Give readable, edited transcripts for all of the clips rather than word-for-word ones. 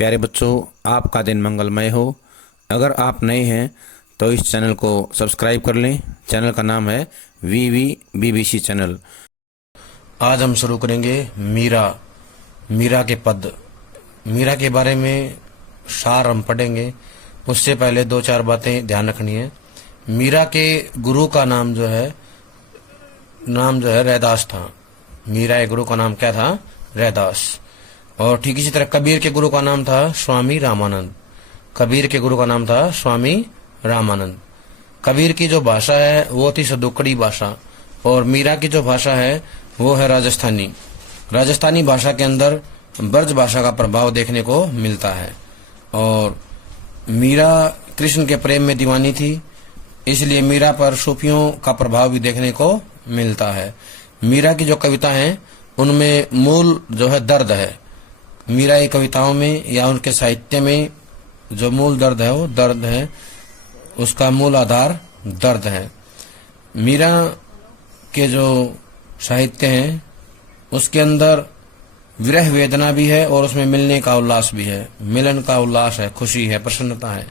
प्यारे बच्चों, आपका दिन मंगलमय हो। अगर आप नए हैं तो इस चैनल को सब्सक्राइब कर लें। चैनल का नाम है VVBBC चैनल। आज हम शुरू करेंगे मीरा के पद। मीरा के बारे में सार हम पढ़ेंगे। उससे पहले दो चार बातें ध्यान रखनी है। मीरा के गुरु का नाम जो है रैदास था। मीरा के गुरु का नाम क्या था? रैदास। और ठीक इसी तरह कबीर के गुरु का नाम था स्वामी रामानंद। कबीर के गुरु का नाम था स्वामी रामानंद। कबीर की जो भाषा है वो थी सदुकड़ी भाषा, और मीरा की जो भाषा है वो है राजस्थानी। राजस्थानी भाषा के अंदर ब्रज भाषा का प्रभाव देखने को मिलता है। और मीरा कृष्ण के प्रेम में दीवानी थी, इसलिए मीरा पर सूफियों का प्रभाव भी देखने को मिलता है। मीरा की जो कविता है उनमें मूल जो है दर्द है। मीरा की कविताओं में या उनके साहित्य में जो मूल दर्द है वो दर्द है, उसका मूल आधार दर्द है। मीरा के जो साहित्य है उसके अंदर विरह वेदना भी है और उसमें मिलने का उल्लास भी है। मिलन का उल्लास है, खुशी है, प्रसन्नता है।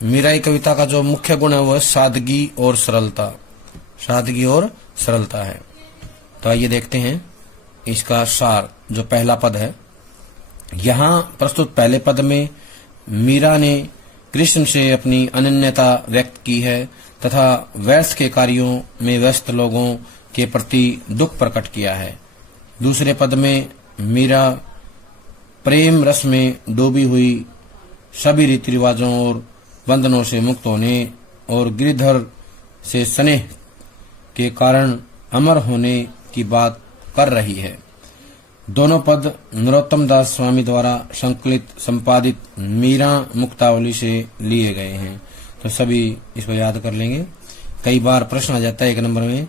मीरा की कविता का जो मुख्य गुण है वो है सादगी और सरलता। सादगी और सरलता है। तो आइए देखते हैं इसका सार। जो पहला पद है, यहाँ प्रस्तुत पहले पद में मीरा ने कृष्ण से अपनी अनन्यता व्यक्त की है तथा व्यर्थ के कार्यों में व्यस्त लोगों के प्रति दुख प्रकट किया है। दूसरे पद में मीरा प्रेम रस में डूबी हुई सभी रीति रिवाजों और बंधनों से मुक्त होने और गिरधर से स्नेह के कारण अमर होने की बात कर रही है। दोनों पद नरोत्तम दास स्वामी द्वारा संकलित संपादित मीरा मुक्तावली से लिए गए हैं। तो सभी इसको याद कर लेंगे। कई बार प्रश्न आ जाता है 1 नंबर में,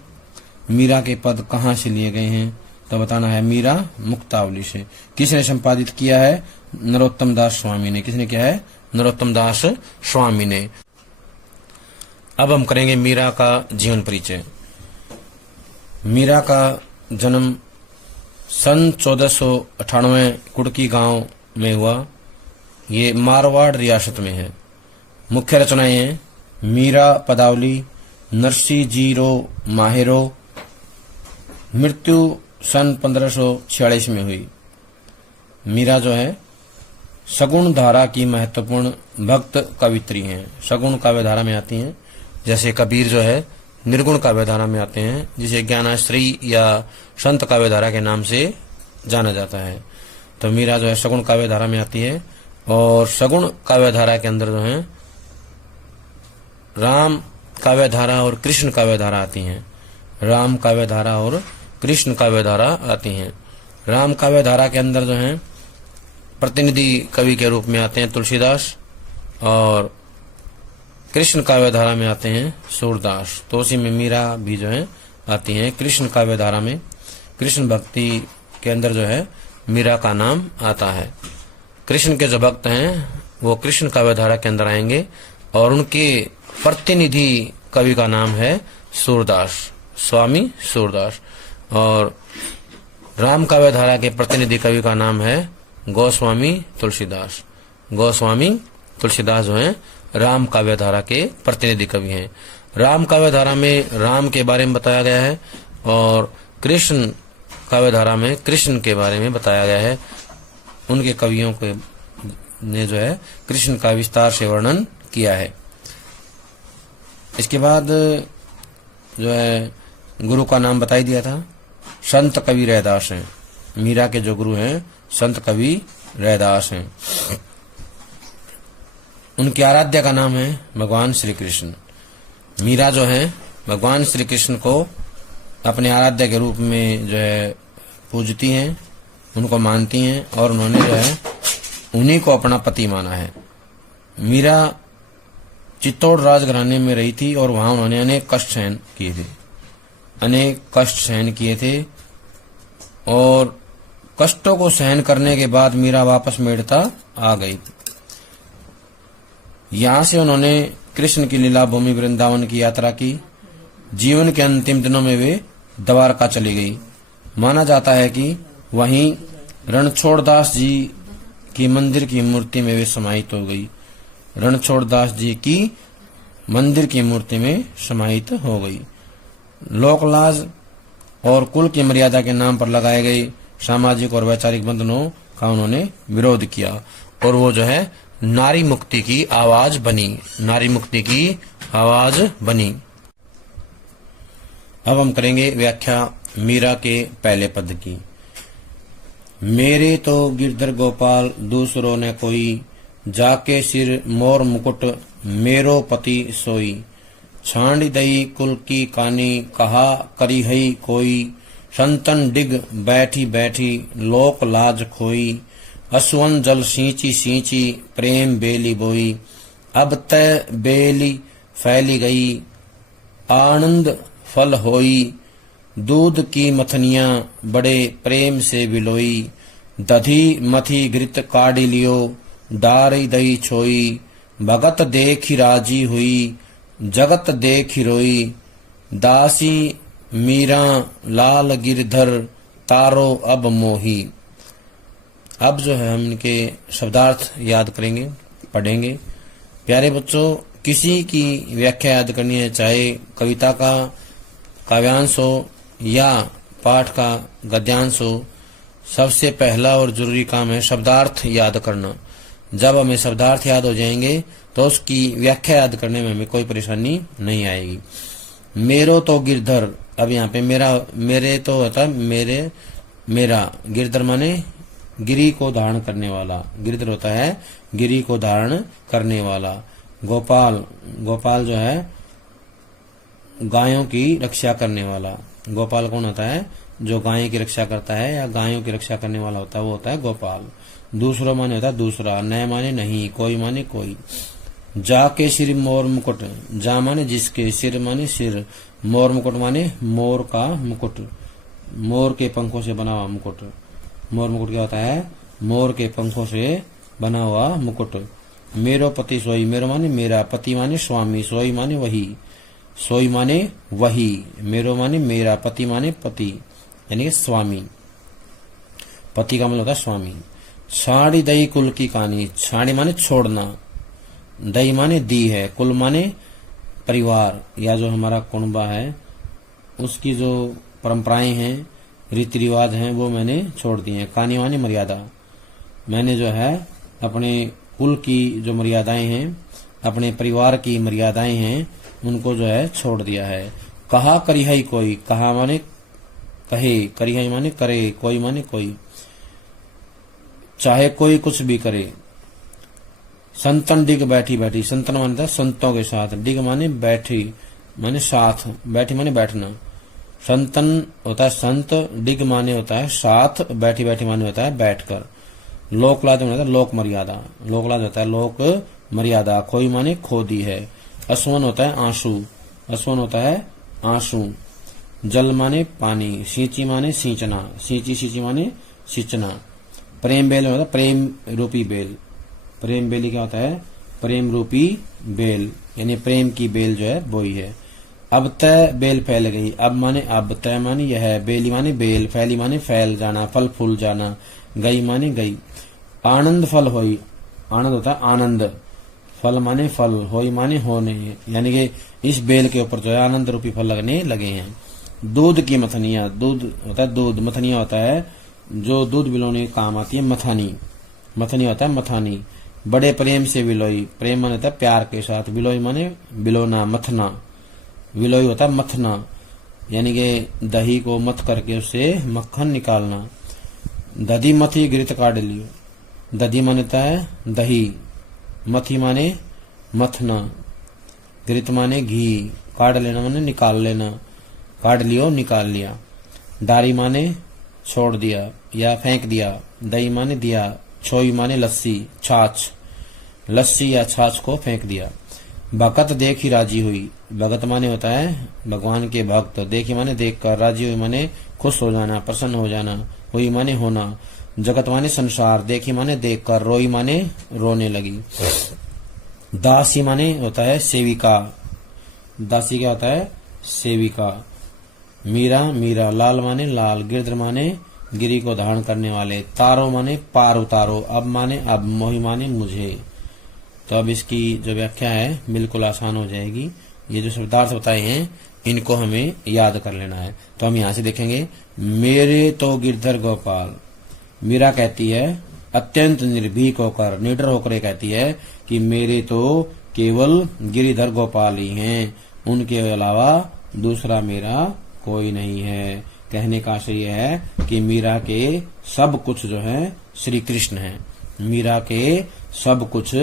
मीरा के पद कहाँ से लिए गए हैं? तो बताना है मीरा मुक्तावली से। किसने संपादित किया है? नरोत्तम दास स्वामी ने। किसने किया है? नरोत्तम दास स्वामी ने। अब हम करेंगे मीरा का जीवन परिचय। मीरा का जन्म सन 1498 कुड़की गांव में हुआ। ये मारवाड़ रियासत में है। मुख्य रचनाएं हैं मीरा पदावली, नरसी जीरो माहेरो। मृत्यु सन 1546 में हुई। मीरा जो है सगुण धारा की महत्वपूर्ण भक्त कवित्री हैं। सगुण काव्य धारा में आती हैं। जैसे कबीर जो है निर्गुण काव्य धारा में आते हैं, जिसे ज्ञानाश्री या संत काव्य धारा के नाम से जाना जाता है। तो मीरा जो है सगुण काव्य धारा में आती है। और सगुण काव्य धारा के अंदर जो है राम काव्य धारा और कृष्ण काव्य धारा आती हैं। राम काव्य धारा और कृष्ण काव्य धारा आती हैं। राम काव्य धारा के अंदर जो है प्रतिनिधि कवि के रूप में आते हैं तुलसीदास, और कृष्ण काव्य धारा में आते हैं सूरदास। तो उसी में मीरा भी जो है आती हैं। कृष्ण काव्य धारा में कृष्ण भक्ति के अंदर जो है मीरा का नाम आता है। कृष्ण के जो भक्त हैं वो कृष्ण काव्य धारा के अंदर आएंगे, और उनके प्रतिनिधि कवि का नाम है सूरदास, स्वामी सूरदास। और राम काव्य धारा के प्रतिनिधि कवि का नाम है गोस्वामी तुलसीदास। गोस्वामी तुलसीदास जो है राम काव्य धारा के प्रतिनिधि कवि हैं। राम काव्य धारा में राम के बारे में बताया गया है, और कृष्ण काव्य धारा में कृष्ण के बारे में बताया गया है। उनके कवियों के ने जो है कृष्ण का विस्तार से वर्णन किया है। इसके बाद जो है गुरु का नाम बताई दिया था, संत कवि रैदास हैं। मीरा के जो गुरु हैं संत कवि रैदास हैं। उनकी आराध्या का नाम है भगवान श्री कृष्ण। मीरा जो है भगवान श्री कृष्ण को अपने आराध्य के रूप में जो है पूजती हैं, उनको मानती हैं, और उन्होंने जो है उन्हीं को अपना पति माना है। मीरा चित्तौड़ राजघराने में रही थी, और वहां उन्होंने अनेक कष्ट सहन किए थे। और कष्टों को सहन करने के बाद मीरा वापस मेड़ता आ गई। यहाँ से उन्होंने कृष्ण की लीला भूमि वृंदावन की यात्रा की। जीवन के अंतिम दिनों में वे द्वारका चली गई। माना जाता है कि वहीं रणछोड़दास जी कि मंदिर की मूर्ति में वे समाहित हो गई। रणछोड़ दास जी की मंदिर की मूर्ति में समाहित हो गई। लोकलाज और कुल की मर्यादा के नाम पर लगाए गए सामाजिक और वैचारिक बंधनों का उन्होंने विरोध किया और वो जो है नारी मुक्ति की आवाज बनी, नारी मुक्ति की आवाज बनी। अब हम करेंगे व्याख्या मीरा के पहले पद की। मेरे तो गिरधर गोपाल दूसरों ने कोई, जाके सिर मोर मुकुट मेरो पति सोई। छांड दई कुल की कानी कहा करी हई कोई, संतन डिग बैठी बैठी लोक लाज खोई। असुवन जल सींची सींची प्रेम बेली बोई, अब तय बेली फैली गई आनंद फल होई। दूध की मथनिया बड़े प्रेम से बिलोई, दधी मथी घृत काढ़ी लियो डारी दई छोई। भगत देखी राजी हुई जगत देखी रोई, दासी मीरा लाल गिरधर तारो अब मोही। अब जो है हम इनके शब्दार्थ याद करेंगे, पढ़ेंगे। प्यारे बच्चों, किसी की व्याख्या याद करनी है, चाहे कविता का काव्यांश हो या पाठ का गद्यांश हो, सबसे पहला और जरूरी काम है शब्दार्थ याद करना। जब हमें शब्दार्थ याद हो जाएंगे तो उसकी व्याख्या याद करने में हमें कोई परेशानी नहीं आएगी। मेरो तो गिरधर, अब यहाँ पे मेरे तो होता है मेरा गिरधर माने गिरी को धारण करने वाला, गिरधर होता है गिरी को धारण करने वाला। गोपाल जो है गायों की रक्षा करने वाला। गोपाल कौन होता है? जो गाय की रक्षा करता है या गायों की रक्षा करने वाला होता है, वो होता है गोपाल। दूसरा माने होता है दूसरा, नए माने नहीं, कोई माने कोई। जाके सिर मोर मुकुट, जा माने जिसके, सिर माने सिर, मोर मुकुट माने मोर का मुकुट, मोर के पंखों से बना हुआ मुकुट। मोर मुकुट क्या होता है? मोर के पंखों से बना हुआ मुकुट। मेरो पति सोई, मेरो माने मेरा, पति माने स्वामी, सोई माने वही, सोई माने वही, मेरो माने मेरा, पति माने पति यानी कि स्वामी, पति का मतलब होता है स्वामी। छाड़ी दई कुल की कहानी, छाड़ी माने छोड़ना, दई माने दी है, कुल माने परिवार या जो हमारा कुनबा है उसकी जो परंपराएं हैं, रीति रिवाज हैं, वो मैंने छोड़ दिए हैं। कहानी माने मर्यादा, मैंने जो है अपने कुल की जो मर्यादाएं हैं, अपने परिवार की मर्यादाएं हैं, उनको जो है छोड़ दिया है। कहा करिहाई कोई, कहा माने कहे, करिहाई माने करे, कोई माने कोई, चाहे कोई कुछ भी करे। संतन डिग बैठी बैठी, संतन मानता है संतों के साथ, डिग माने बैठी माने साथ, बैठी माने बैठना। संतन होता है संत, डिग माने होता है साथ, बैठी बैठी माने होता है बैठकर। लोकलाज माने होता है लोक मर्यादा, लोकलाज होता है लोक मर्यादा। खोई माने खो दी है। असवन होता है आंसू, असवन होता है आंसू। जल माने पानी, सींची माने सींचना, सींची माने सींचना। प्रेम बेल होता है प्रेम रूपी बेल, प्रेम बेली क्या होता है? प्रेम रूपी बेल, यानी प्रेम की बेल जो है बोई है। अब तय बेल फैल गई, अब माने अब, तय माने यह है, बेली माने बेल, फैली माने फैल जाना, फल फूल जाना, गई माने गई। आनंद फल होई, आनंद होता है आनंद, फल माने फल, होई माने होने, यानी कि इस बेल के ऊपर जो है आनंद रूपी फल लगने लगे हैं। दूध की मथनिया, दूध होता है दूध, मथनिया होता है जो दूध बिलोने के काम आती है, मथानी, मथनी होता है मथानी। बड़े प्रेम से बिलोई, प्रेम माने होता है प्यार के साथ, बिलोई माने बिलोना, मथना, विलोई होता है मथना, यानी कि दही को मथ करके उससे मक्खन निकालना। दधी मथी घृत काढ़ लियो, दधी माने होता है दही, मथी माने मथना, घृत माने घी, काढ़ लेना माने निकाल लेना, काढ़ लियो निकाल लिया। डारी माने छोड़ दिया या फेंक दिया, दही माने दिया, छोई माने लस्सी, छाछ, लस्सी या छाछ को फेंक दिया। भगत देखी राजी हुई, भगत माने होता है भगवान के भक्त, देखी माने देखकर, राजी हुई माने खुश हो जाना, प्रसन्न हो जाना, हुई माने होना। जगत माने संसार, देखी माने देखकर, रोई माने रोने लगी। दासी माने होता है सेविका, दासी क्या होता है? सेविका। मीरा मीरा, लाल माने लाल, गिरधर माने गिरी को धारण करने वाले। तारो माने पार उतारो, अब माने अब, मोहि माने मुझे। तो अब इसकी जो व्याख्या है बिल्कुल आसान हो जाएगी। ये जो शब्दार्थ बताए हैं इनको हमें याद कर लेना है। तो हम यहाँ से देखेंगे, मेरे तो गिरधर गोपाल। मीरा कहती है अत्यंत निर्भीक होकर, निडर होकर कहती है कि मेरे तो केवल गिरिधर गोपाल ही हैं, उनके अलावा दूसरा मेरा कोई नहीं है। कहने का आशय यह है कि मीरा के सब कुछ जो है श्री कृष्ण है। मीरा के सब कुछ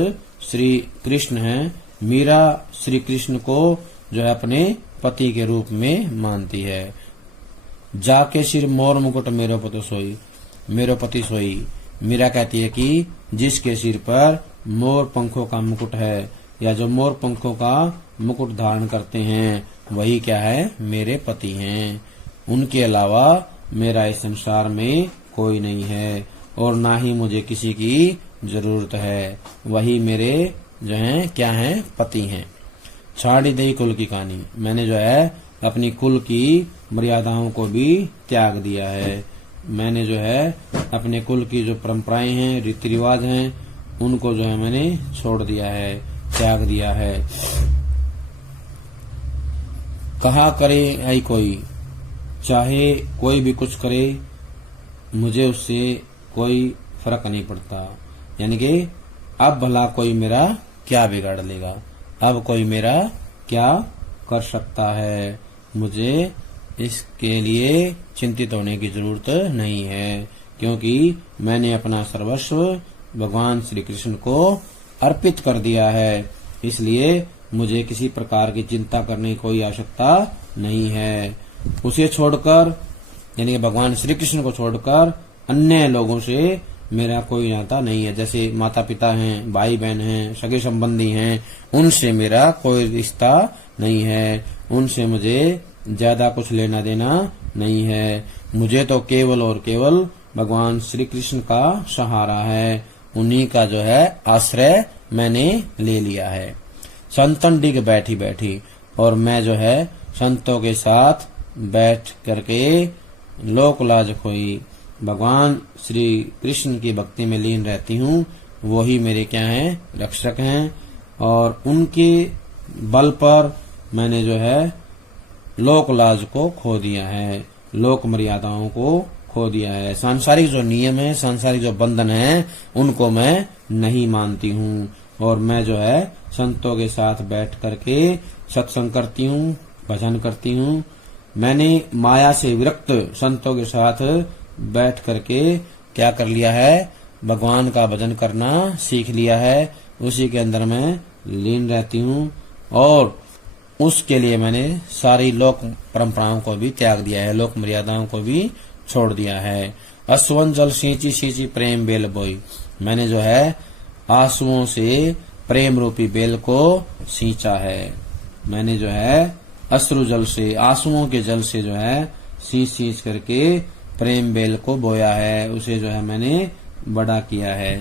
श्री कृष्ण है। मीरा श्री कृष्ण को जो है अपने पति के रूप में मानती है। जाके सिर मोर मुकुट मेरो पति सोई, मेरो पति सोई। मीरा कहती है कि जिसके सिर पर मोर पंखों का मुकुट है, या जो मोर पंखों का मुकुट धारण करते हैं, वही क्या है, मेरे पति हैं। उनके अलावा मेरा इस संसार में कोई नहीं है और ना ही मुझे किसी की जरूरत है। वही मेरे जो हैं क्या हैं, पति हैं। छाड़ी दई कुल की कहानी, मैंने जो है अपनी कुल की मर्यादाओं को भी त्याग दिया है। मैंने जो है अपने कुल की जो परंपराएं हैं, रीति रिवाज हैं, उनको जो है मैंने छोड़ दिया है, त्याग दिया है। कहा करे ऐ कोई, चाहे कोई भी कुछ करे, मुझे उससे कोई फर्क नहीं पड़ता। यानी कि अब भला कोई मेरा क्या बिगाड़ लेगा, अब कोई मेरा क्या कर सकता है, मुझे इसके लिए चिंतित होने की जरूरत नहीं है, क्योंकि मैंने अपना सर्वस्व भगवान श्री कृष्ण को अर्पित कर दिया है। इसलिए मुझे किसी प्रकार की चिंता करने की कोई आवश्यकता नहीं है। उसे छोड़कर, यानी कि भगवान श्री कृष्ण को छोड़कर अन्य लोगों से मेरा कोई नाता नहीं है। जैसे माता पिता हैं, भाई बहन हैं, सगे संबंधी हैं, उनसे मेरा कोई रिश्ता नहीं है, उनसे मुझे ज्यादा कुछ लेना देना नहीं है। मुझे तो केवल और केवल भगवान श्री कृष्ण का सहारा है, उन्हीं का जो है आश्रय मैंने ले लिया है। संतन डिग बैठी बैठी, और मैं जो है संतों के साथ बैठ करके लोक लाज खोई, भगवान श्री कृष्ण की भक्ति में लीन रहती हूँ। वही मेरे क्या हैं, रक्षक हैं, और उनके बल पर मैंने जो है लोक लाज को खो दिया है, लोक मर्यादाओं को खो दिया है। सांसारिक जो नियम है, सांसारिक जो बंधन है, उनको मैं नहीं मानती हूँ, और मैं जो है संतों के साथ बैठ करके सत्संग करती हूँ, भजन करती हूँ। मैंने माया से विरक्त संतों के साथ बैठ करके क्या कर लिया है, भगवान का भजन करना सीख लिया है। उसी के अंदर मैं लीन रहती हूँ, और उसके लिए मैंने सारी लोक परंपराओं को भी त्याग दिया है, लोक मर्यादाओं को भी छोड़ दिया है। असवन जल सींची सींची प्रेम बेल बोई, मैंने जो है आंसुओं से प्रेम रूपी बेल को सींचा है। मैंने जो है अश्रु जल से, आंसुओं के जल से जो है सींच सींच करके प्रेम बेल को बोया है, उसे जो है मैंने बड़ा किया है।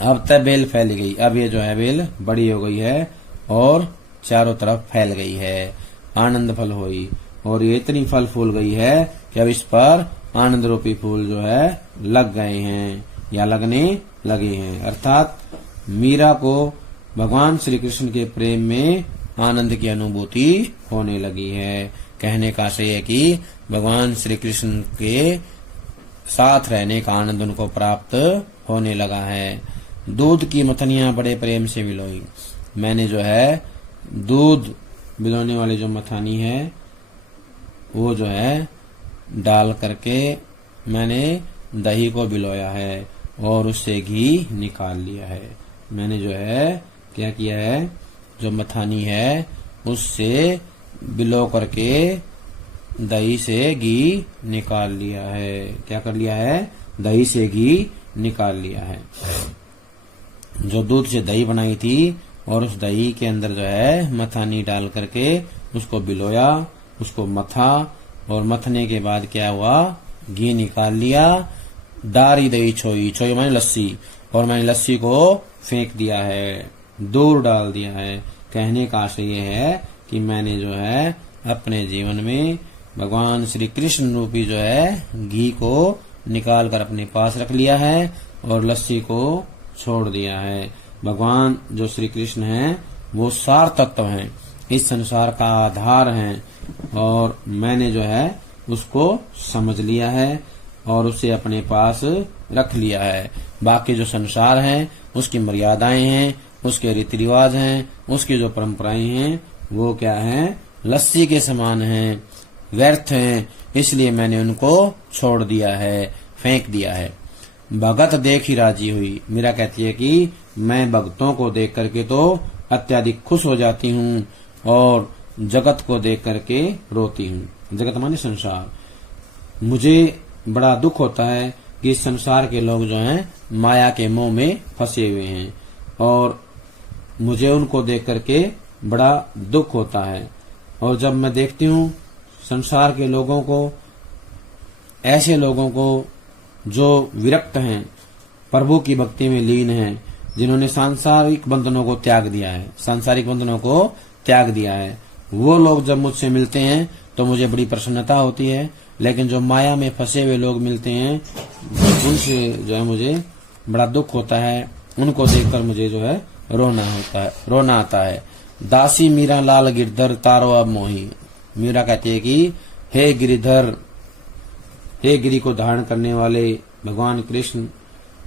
अब तक बेल फैल गई, अब ये जो है बेल बड़ी हो गई है और चारों तरफ फैल गई है। आनंद फल हुई, और ये इतनी फल फूल गई है कि अब इस पर आनंद रूपी फूल जो है लग गए हैं या लगने लगे हैं। अर्थात मीरा को भगवान श्री कृष्ण के प्रेम में आनंद की अनुभूति होने लगी है। कहने का आशय है कि भगवान श्री कृष्ण के साथ रहने का आनंद उनको प्राप्त होने लगा है। दूध की मथनियां बड़े प्रेम से बिलोई, मैंने जो है दूध बिलोने वाली जो मथानी है वो जो है डाल करके मैंने दही को बिलोया है और उससे घी निकाल लिया है। मैंने जो है क्या किया है, जो मथानी है उससे बिलो करके दही से घी निकाल लिया है। क्या कर लिया है, दही से घी निकाल लिया है। जो दूध से दही बनाई थी और उस दही के अंदर जो है मथानी डाल करके उसको बिलोया, उसको मथा, और मथने के बाद क्या हुआ, घी निकाल लिया। डारी दही छोई, छोई मैंने लस्सी, और मैंने लस्सी को फेंक दिया है, दूर डाल दिया है। कहने का आशय ये है कि मैंने जो है अपने जीवन में भगवान श्री कृष्ण रूपी जो है घी को निकाल कर अपने पास रख लिया है और लस्सी को छोड़ दिया है। भगवान जो श्री कृष्ण हैं वो सार तत्व हैं, इस संसार का आधार हैं, और मैंने जो है उसको समझ लिया है और उसे अपने पास रख लिया है। बाकी जो संसार है उसकी मर्यादाएं हैं, उसके रीति रिवाज हैं, उसकी जो परंपराएं हैं वो क्या है, लस्सी के समान हैं, व्यर्थ हैं, इसलिए मैंने उनको छोड़ दिया है, फेंक दिया है। भगत देख ही राजी हुई। मीरा कहती है कि मैं भक्तों को देख करके तो अत्यधिक खुश हो जाती हूँ और जगत को देख करके रोती हूँ। जगत माने संसार। मुझे बड़ा दुख होता है कि संसार के लोग जो हैं माया के मोह में फंसे हुए हैं और मुझे उनको देख करके बड़ा दुख होता है। और जब मैं देखती हूँ संसार के लोगों को, ऐसे लोगों को जो विरक्त हैं, प्रभु की भक्ति में लीन हैं, जिन्होंने सांसारिक बंधनों को त्याग दिया है, सांसारिक बंधनों को त्याग दिया है, वो लोग जब मुझसे मिलते हैं तो मुझे बड़ी प्रसन्नता होती है। लेकिन जो माया में फंसे हुए लोग मिलते हैं उनसे जो है मुझे बड़ा दुख होता है, उनको देखकर मुझे जो है रोना आता है। दासी मीरा लाल गिरधर तारो अब मोही। मीरा कहती है कि हे गिरिधर, हे गिरि को धारण करने वाले भगवान कृष्ण,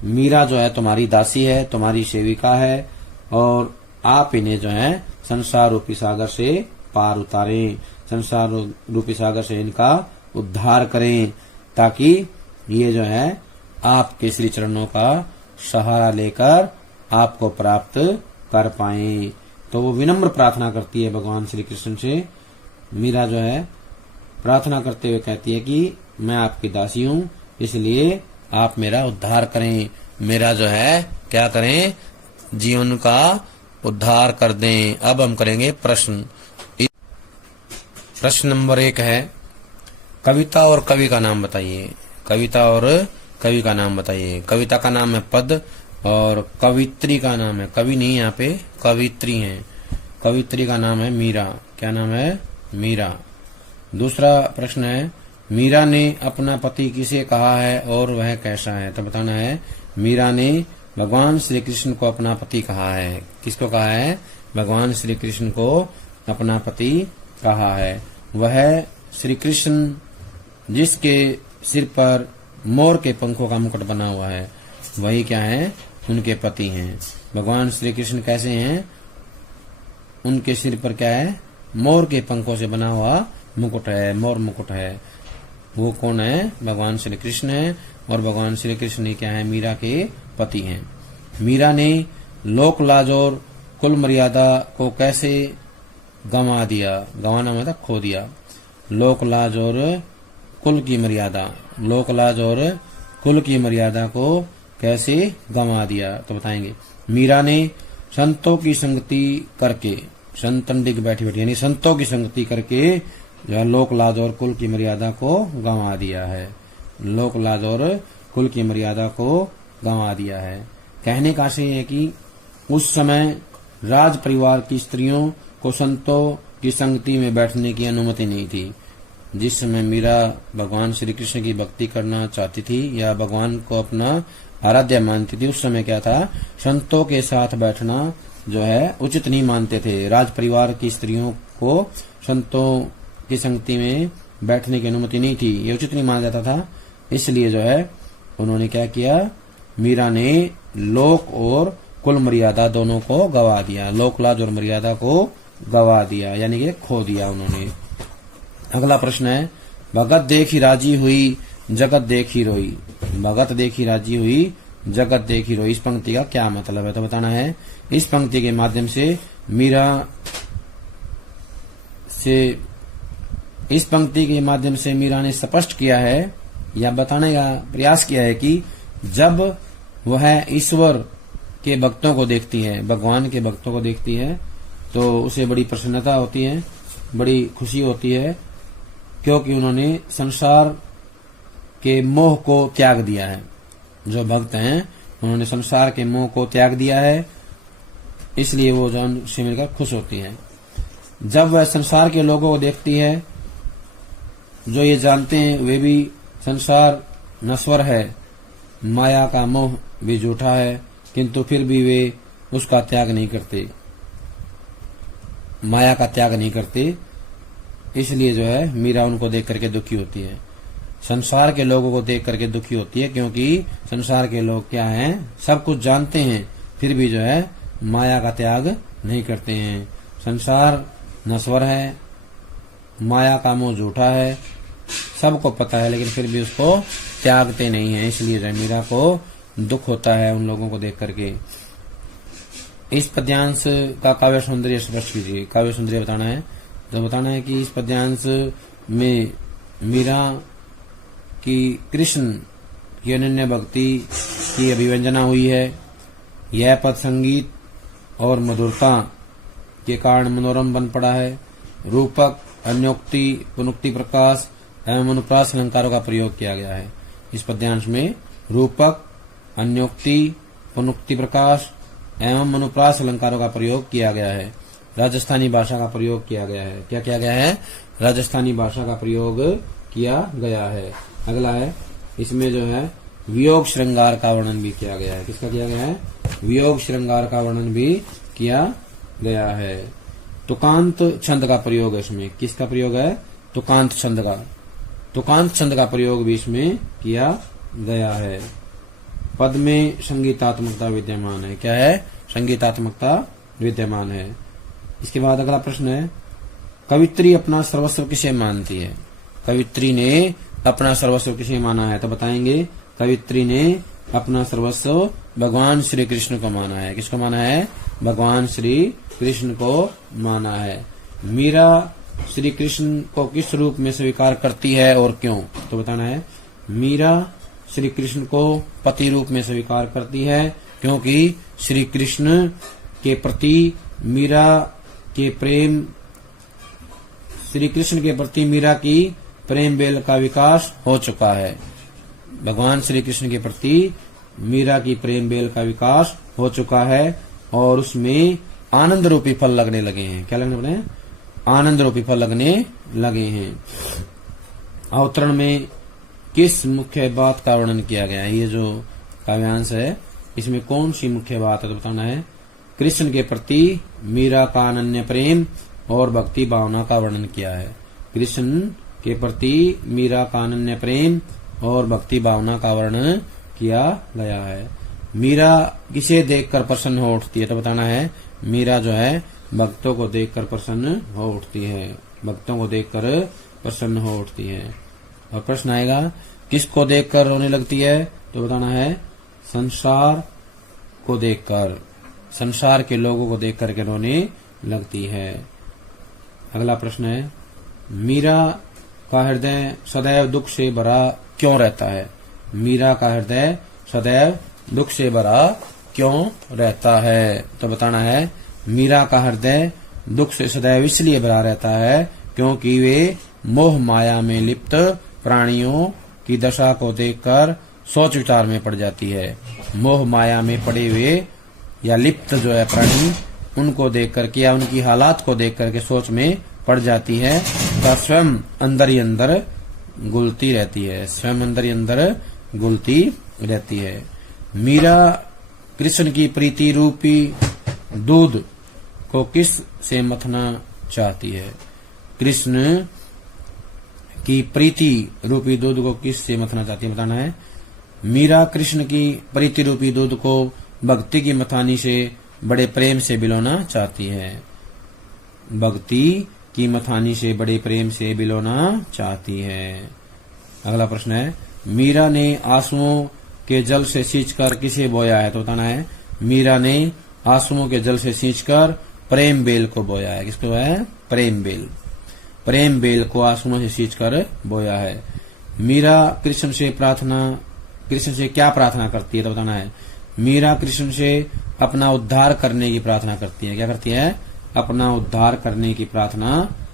मीरा जो है तुम्हारी दासी है, तुम्हारी सेविका है, और आप इन्हें जो है संसार रूपी सागर से पार उतारें, संसार रूपी सागर से इनका उद्धार करें, ताकि ये जो है आपके श्री चरणों का सहारा लेकर आपको प्राप्त कर पाएं। तो वो विनम्र प्रार्थना करती है भगवान श्री कृष्ण से। मीरा जो है प्रार्थना करते हुए कहती है कि मैं आपकी दासी हूँ, इसलिए आप मेरा उद्धार करें, मेरा जो है क्या करें, जीवन का उद्धार कर दें। अब हम करेंगे प्रश्न। प्रश्न नंबर 1 है, कविता और कवि का नाम बताइए। कविता और कवि का नाम बताइए। कविता का नाम है पद और कवित्री का नाम है, कवि नहीं, यहाँ पे कवित्री है। कवित्री का नाम है मीरा। क्या नाम है? मीरा। दूसरा प्रश्न है, मीरा ने अपना पति किसे कहा है और वह कैसा है? तो बताना है, मीरा ने भगवान श्री कृष्ण को अपना पति कहा है। किसको कहा है? भगवान श्री कृष्ण को अपना पति कहा है। वह श्री कृष्ण जिसके सिर पर मोर के पंखों का मुकुट बना हुआ है, वही क्या है? उनके पति हैं। भगवान श्री कृष्ण कैसे हैं? उनके सिर पर क्या है? मोर के पंखों से बना हुआ मुकुट है, मोर मुकुट है। वो कौन है? भगवान श्री कृष्ण है। और भगवान श्री कृष्ण ही क्या है? मीरा के पति हैं। मीरा ने लोक लाज और कुल मर्यादा को कैसे गंवा दिया? गंवाना मतलब खो दिया। लोक लाज और कुल की मर्यादा, लोक लाज और कुल की मर्यादा को कैसे गंवा दिया? तो बताएंगे, मीरा ने संतों की संगति करके, संतन डिग बैठी बैठी यानी संतों की संगति करके जो है लोक लाज और कुल की मर्यादा को गंवा दिया है। लोक लाज और कुल की मर्यादा को गंवा दिया है। कहने का आशय है कि उस समय राज परिवार की स्त्रियों को संतों की संगति में बैठने की अनुमति नहीं थी। जिस समय मीरा भगवान श्री कृष्ण की भक्ति करना चाहती थी या भगवान को अपना आराध्य मानती थी, उस समय क्या था? संतों के साथ बैठना जो है उचित नहीं मानते थे। राज परिवार की स्त्रियों को संतों की संगति में बैठने की अनुमति नहीं थी, ये उचित नहीं माना जाता था। इसलिए जो है उन्होंने क्या किया? मीरा ने लोक और कुल मर्यादा दोनों को गवा दिया, लोक लाज और मर्यादा को गवा दिया, यानी कि खो दिया उन्होंने। अगला प्रश्न है, भगत देखी राजी हुई जगत देखी रोई। भगत देखी राजी हुई जगत देखी रोई, इस पंक्ति का क्या मतलब है? तो बताना है, इस पंक्ति के माध्यम से मीरा ने स्पष्ट किया है या बताने का प्रयास किया है कि जब वह ईश्वर के भक्तों को देखती है, भगवान के भक्तों को देखती है, तो उसे बड़ी प्रसन्नता होती है, बड़ी खुशी होती है, क्योंकि उन्होंने संसार के मोह को त्याग दिया है। जो भक्त हैं उन्होंने संसार के मोह को त्याग दिया है, इसलिए वो जो उनसे मिलकर खुश होती है। जब वह संसार के लोगों को देखती है जो ये जानते हैं वे भी संसार नश्वर है, माया का मोह भी झूठा है, किंतु फिर भी वे उसका त्याग नहीं करते, माया का त्याग नहीं करते। इसलिए जो है मीरा उनको देख करके दुखी होती है, संसार के लोगों को देख करके दुखी होती है, क्योंकि संसार के लोग क्या हैं, सब कुछ जानते हैं फिर भी जो है माया का त्याग नहीं करते हैं। संसार नश्वर है, माया का मोह झूठा है, सबको पता है, लेकिन फिर भी उसको त्यागते नहीं है। इसलिए जो मीरा को दुख होता है उन लोगों को देख करके। इस पद्यांश का काव्य सौंदर्य स्पष्ट कीजिए। काव्य सौंदर्य बताना है, तो बताना है कि इस पद्यांश में मीरा की कृष्ण की अनन्य भक्ति की अभिव्यंजना हुई है। यह पद संगीत और मधुरता के कारण मनोरम बन पड़ा है। रूपक, अन्योक्ति, पुनोक्ति प्रकाश एवं अनुप्रास अलंकारों का प्रयोग किया गया है। इस पद्यांश में रूपक, अन्योक्ति, पुनोक्ति प्रकाश एवं अनुप्रास अलंकारों का प्रयोग किया गया है। राजस्थानी भाषा का प्रयोग किया गया है। क्या किया गया है? राजस्थानी भाषा का प्रयोग किया गया है। अगला है, इसमें जो है वियोग श्रृंगार का वर्णन भी किया गया है। किसका किया गया है? वियोग श्रृंगार का वर्णन भी किया गया है। तुकांत छंद का प्रयोग है इसमें। किसका प्रयोग है? तुकांत छंद का। तुकांत छंद का प्रयोग भी इसमें किया गया है। पद में संगीतात्मकता विद्यमान है। क्या है? संगीतात्मकता विद्यमान है। इसके बाद अगला प्रश्न है, कवित्री अपना सर्वस्व किसे मानती है? कवित्री ने अपना सर्वस्व किसे माना है? तो बताएंगे, कवित्री ने अपना सर्वस्व भगवान श्री कृष्ण को माना है। किसको माना है? भगवान श्री कृष्ण को माना है। मीरा श्री कृष्ण को किस रूप में स्वीकार करती है और क्यों? तो बताना है, मीरा श्री कृष्ण को पति रूप में स्वीकार करती है, क्योंकि श्री कृष्ण के प्रति मीरा के प्रेम, श्री कृष्ण के प्रति मीरा की प्रेम बेल का विकास हो चुका है। भगवान श्री कृष्ण के प्रति मीरा की प्रेम बेल का विकास हो चुका है और उसमें आनंद रूपी फल लगने लगे हैं। क्या लगने लगे? आनंद रूपी फल लगने लगे हैं। अवतरण में किस मुख्य बात का वर्णन किया गया है? ये जो काव्यांश है इसमें कौन सी मुख्य बात है? तो बताना है, कृष्ण के प्रति मीरा का अनन्य प्रेम और भक्ति भावना का वर्णन किया है। कृष्ण के प्रति मीरा का अनन्य प्रेम और भक्ति भावना का वर्णन किया गया है। मीरा किसे देखकर प्रसन्न हो उठती है? तो बताना है, मीरा जो है भक्तों को देखकर प्रसन्न हो उठती है। भक्तों को देखकर प्रसन्न हो उठती है। और प्रश्न आएगा, किसको देखकर रोने लगती है? तो बताना है, संसार को देखकर, संसार के लोगों को देख करके रोने लगती है। अगला प्रश्न है, मीरा का हृदय सदैव दुख से भरा क्यों रहता है? मीरा का हृदय सदैव दुख से भरा क्यों रहता है? तो बताना है, मीरा का हृदय दुख से सदैव इसलिए भरा रहता है क्योंकि वे मोह माया में लिप्त प्राणियों की दशा को देखकर सोच विचार में पड़ जाती है। मोह माया में पड़े हुए या लिप्त जो है प्राणी, उनको देख करके या उनकी हालात को देख करके सोच में पड़ जाती है, तो स्वयं अंदर ही अंदर गुलती रहती है, स्वयं अंदर ही अंदर गुलती रहती है। मीरा कृष्ण की प्रीति रूपी दूध को किस से मथना चाहती है? कृष्ण की प्रीति रूपी दूध को किस से मथना चाहती है? बताना है, मीरा कृष्ण की प्रीति रूपी दूध को भक्ति की मथानी से बड़े प्रेम से बिलोना चाहती है। भक्ति की मथानी से बड़े प्रेम से बिलोना चाहती है। अगला प्रश्न है, मीरा ने आंसुओं के जल से सींचकर किसे बोया है? तो बताना है, मीरा ने आंसुओं के जल से सींचकर प्रेम बेल को बोया है। किसको बोया है? प्रेम बेल। प्रेम बेल को आंसुओं से सींचकर बोया है। मीरा कृष्ण से क्या प्रार्थना करती है? तो बताना है, मीरा कृष्ण से अपना उद्धार करने की प्रार्थना करती है। क्या करती है? अपना उद्धार करने की प्रार्थना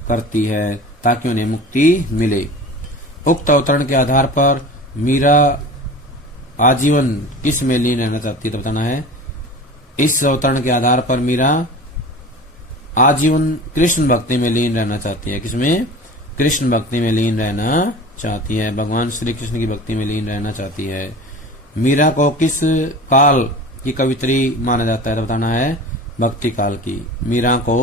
करती है ताकि उन्हें मुक्ति मिले। उक्त अवतरण के आधार पर मीरा आजीवन किस में लीन रहना चाहती है? तो बताना है, इस अवतरण के आधार पर मीरा आजीवन कृष्ण भक्ति में लीन रहना चाहती है। किसमें? कृष्ण भक्ति में लीन रहना चाहती है, भगवान श्री कृष्ण की भक्ति में लीन रहना चाहती है। मीरा को किस काल की कवित्री माना जाता है? तो बताना है भक्ति काल की। मीरा को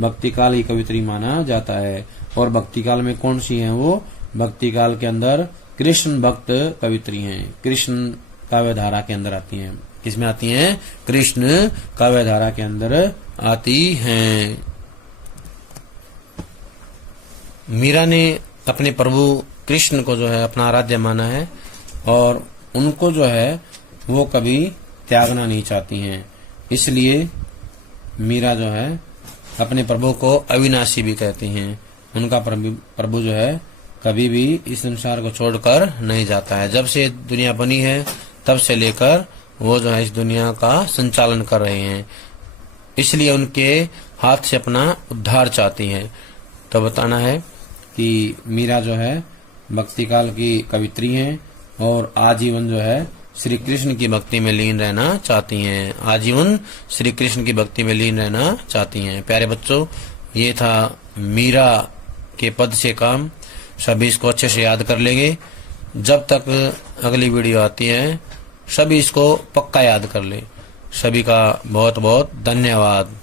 भक्ति काल की कवित्री माना जाता है। और भक्ति काल में कौन सी है वो? भक्ति काल के अंदर कृष्ण भक्त कवित्री हैं, कृष्ण काव्य धारा के अंदर आती हैं। किसमें आती हैं? कृष्ण काव्य धारा के अंदर आती हैं। मीरा ने अपने प्रभु कृष्ण को जो है अपना आराध्य माना है और उनको जो है वो कभी त्यागना नहीं चाहती हैं। इसलिए मीरा जो है अपने प्रभु को अविनाशी भी कहती हैं। उनका प्रभु जो है कभी भी इस संसार को छोड़कर नहीं जाता है। जब से दुनिया बनी है तब से लेकर वो जो है इस दुनिया का संचालन कर रहे हैं, इसलिए उनके हाथ से अपना उद्धार चाहती हैं। तो बताना है कि मीरा जो है भक्ति काल की कवित्री हैं और आजीवन जो है श्री कृष्ण की भक्ति में लीन रहना चाहती हैं, आजीवन श्री कृष्ण की भक्ति में लीन रहना चाहती हैं। प्यारे बच्चों, ये था मीरा के पद से काम। सभी इसको अच्छे से याद कर लेंगे। जब तक अगली वीडियो आती है सभी इसको पक्का याद कर ले। सभी का बहुत बहुत धन्यवाद।